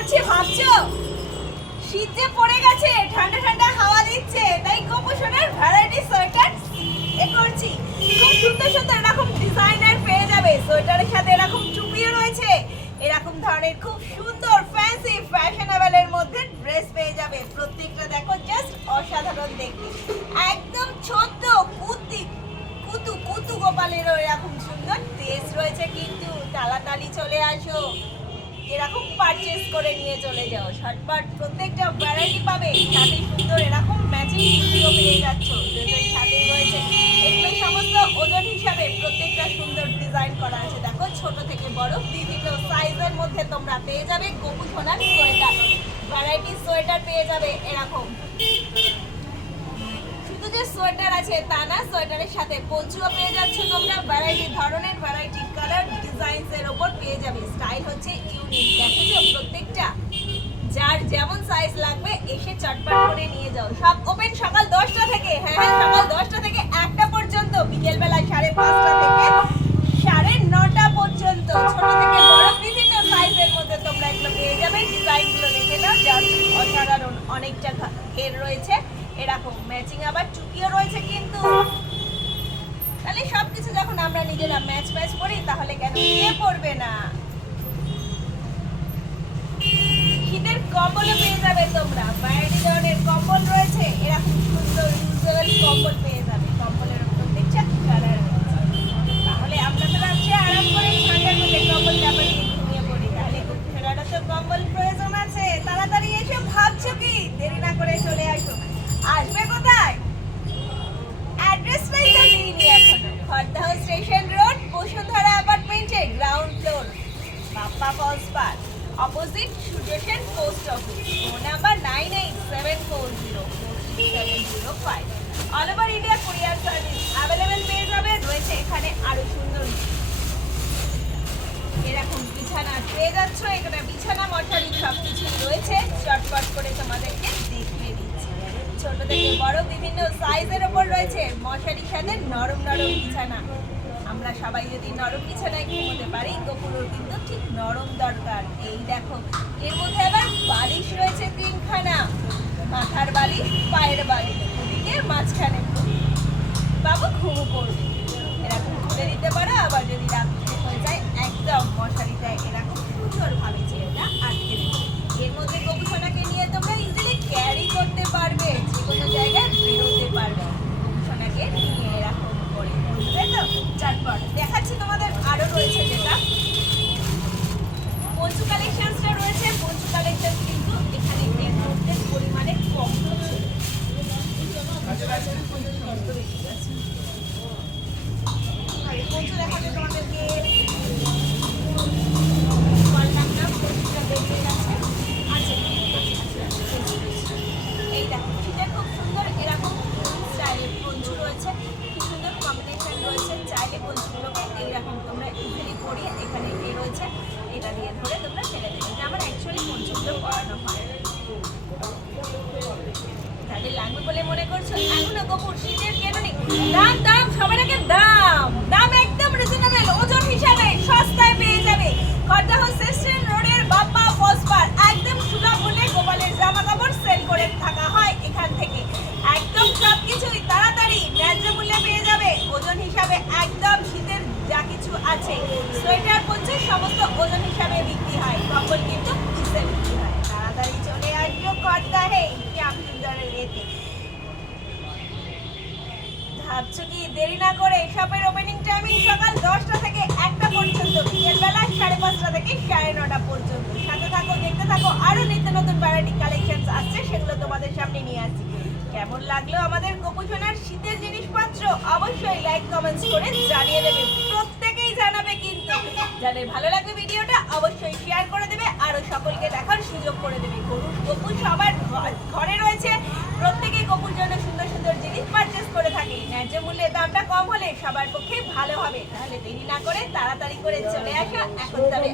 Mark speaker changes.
Speaker 1: করছি, ভাবছ? শীত যে পড়ে গেছে, ঠান্ডা ঠান্ডা হাওয়া দিচ্ছে, তাই গোপোষণের ভ্যারাইটি সোয়েটার এ করছি। খুব সুন্দর সুন্দর এরকম ডিজাইনার পেয়ে যাবে। সোয়েটারের সাথে এরকম টুপিও রয়েছে। এরকম ধরনের খুব সুন্দর ফ্যান্সি ফ্যাশনেবলের মধ্যে ড্রেস পেয়ে যাবে। প্রত্যেকটা দেখো জাস্ট অসাধারণ দেখতে। একদম ছোট্ট, কুতি, কুতু কুতু গোপালেরও এরকম সুন্দর ড্রেস রয়েছে, কিন্তু তাড়াতাড়ি চলে আসো। এরকম পারচেজ করে নিয়ে চলে যাও। ঝটপট প্রত্যেকটা ভ্যারাইটি পাবে সাথে সুন্দর এরকম ম্যাচিং কুর্তিও পেয়ে যাচ্ছ। রয়েছে। এগুলো সমস্ত ওজন হিসাবে প্রত্যেকটা সুন্দর ডিজাইন করা আছে। দেখো, ছোট থেকে বড় বিভিন্ন সাইজের মধ্যে তোমরা পেয়ে যাবে। গোপু সোনার সোয়েটার ভ্যারাইটি সোয়েটার পেয়ে যাবে এরকম। যে সোয়েটার আছে তা সোয়েটারের সাথে পঞ্চুও পেয়ে যাচ্ছ তোমরা। ভ্যারাইটি ধরনের ভ্যারাইটি কালার ডিজাইনস এর উপর পেয়ে যাবে। স্টাইল হচ্ছে ইউনিক দেখেছ প্রত্যেকটা, যার যেমন সাইজ লাগবে, এসে চটপট করে নিয়ে যাও। সব ওপেন সকাল দশটা থেকে হ্যাঁ হ্যাঁ সকাল দশটা থেকে একটা পর্যন্ত বিকেল বেলা সাড়ে পাঁচটা থেকে সাড়ে নটা পর্যন্ত। ছোট থেকে বড় বিভিন্ন সাইজের মধ্যে তোমরা এগুলো পেয়ে যাবে। ডিজাইনগুলো দেখে নাও, যার অসাধারণ অনেকটা ঘের রয়েছে। এরকম ম্যাচিং আবার চুকিও রয়েছে কিন্তু। তাহলে সবকিছু যখন আমরা নিজেরা ম্যাচ ম্যাচ করি, তাহলে কেন কে পড়বে না? শীতের কম্বলও পেয়ে যাবে তোমরা। বাইরে ধরনের কম্বল রয়েছে, এরকম সুন্দর কম্বল পেয়ে যাবে কম্বলের প্রত্যেকটা কালার তাহলে আমরা তো রাত্রে আরাম করে ঠান্ডার মধ্যে কম্বল চাপা দিয়ে ঘুমিয়ে পড়ি তাহলে ফেরাটা তো কম্বল প্রয়োজন আছে তাড়াতাড়ি এসে ভাবছ কি দেরি না করে চলে আসো আসবে কোথায় অ্যাড্রেসটাই তো দিইনি এখনও খড়দহ স্টেশন রোড বসুন্ধরা অ্যাপার্টমেন্টে ground floor Bappa falls park opposite Sudarshan post office phone number nine eight seven four zero seven zero five all over India courier service available পেয়ে যাবে। রয়েছে এখানে আরও সুন্দর। এরকম বিছানা পেয়ে যাচ্ছ। এখানে বিছানা মশারি সব কিছুই রয়েছে। চটপট করে তোমাদেরকে দেখিয়ে দিচ্ছি। ছোট থেকে বড় বিভিন্ন সাইজের ওপর রয়েছে মশারির সাথে নরম নরম বিছানা। আমরা সবাই যদি নরম বিছানায় ঘুমোতে পারি গোপুরও কিন্তু ঠিক নরম দরকার। এই দেখো, এর মধ্যে আবার বালিশ রয়েছে তিনখানা। মাথার বালিশ, পায়ের বালিশ। ওদিকে মাঝখানে বাবু, ঘুমো করবে। এরকম খুলে বলে মনে করছ? গোপুর শীতের দাম দাম দাম। দাম একদম রিজনেবল ওজন হিসাবে সস্তায় পেয়ে যাবে। স্টেশন রোডের বাপ্পা একদম সুলভ মূল্যে গোপালের জামা কাপড় সেল করে থাকা হয় এখান থেকে। একদম সব তাড়াতাড়ি, ন্যায্য পেয়ে যাবে। ওজন হিসাবে একদম শীতের যা কিছু আছে। সোয়েটার পঞ্চে সমস্ত ওজন হিসাবে বিক্রি হয়। কম্বল কিন্তু পিসে বিক্রি হয় তাড়াতাড়ি চলে আসব খড়দাহে শ্যামসুন্দরের এতে ভাবছ কি, দেরি না করে শপের ওপেনিং টাইমিং সকাল দশটা থেকে একটা পর্যন্ত, বিকেল বেলা সাড়ে পাঁচটা থেকে সাড়ে নটা পর্যন্ত। সাথে থাকো, দেখতে থাকো, আরও নিত্য নতুন ভ্যারাইটি কালেকশন আসছে, সেগুলো তোমাদের সামনে নিয়ে আসছি। কেমন লাগল আমাদের গোপুসোনার শীতের জিনিসপত্র? অবশ্যই লাইক কমেন্টস করে জানিয়ে দেবে। প্রত্যেকেই জানাবে কিন্তু। যাদের ভালো লাগবে ভিডিওটা, অবশ্যই শেয়ার করে দেবে। আরও সকলকে দেখার সুযোগ করে দেবে। গরুর গপু সবার ঘরে রয়েছে প্রত্যেকেই গপুর জন্য সুন্দর সুন্দর জিনিস পারচেস করে থাকে ন্যায্য মূল্যে দামটা কম হলে সবার পক্ষে ভালো হবে। তাহলে দেরি না করে তাড়াতাড়ি করে চলে আসা। এখন তবে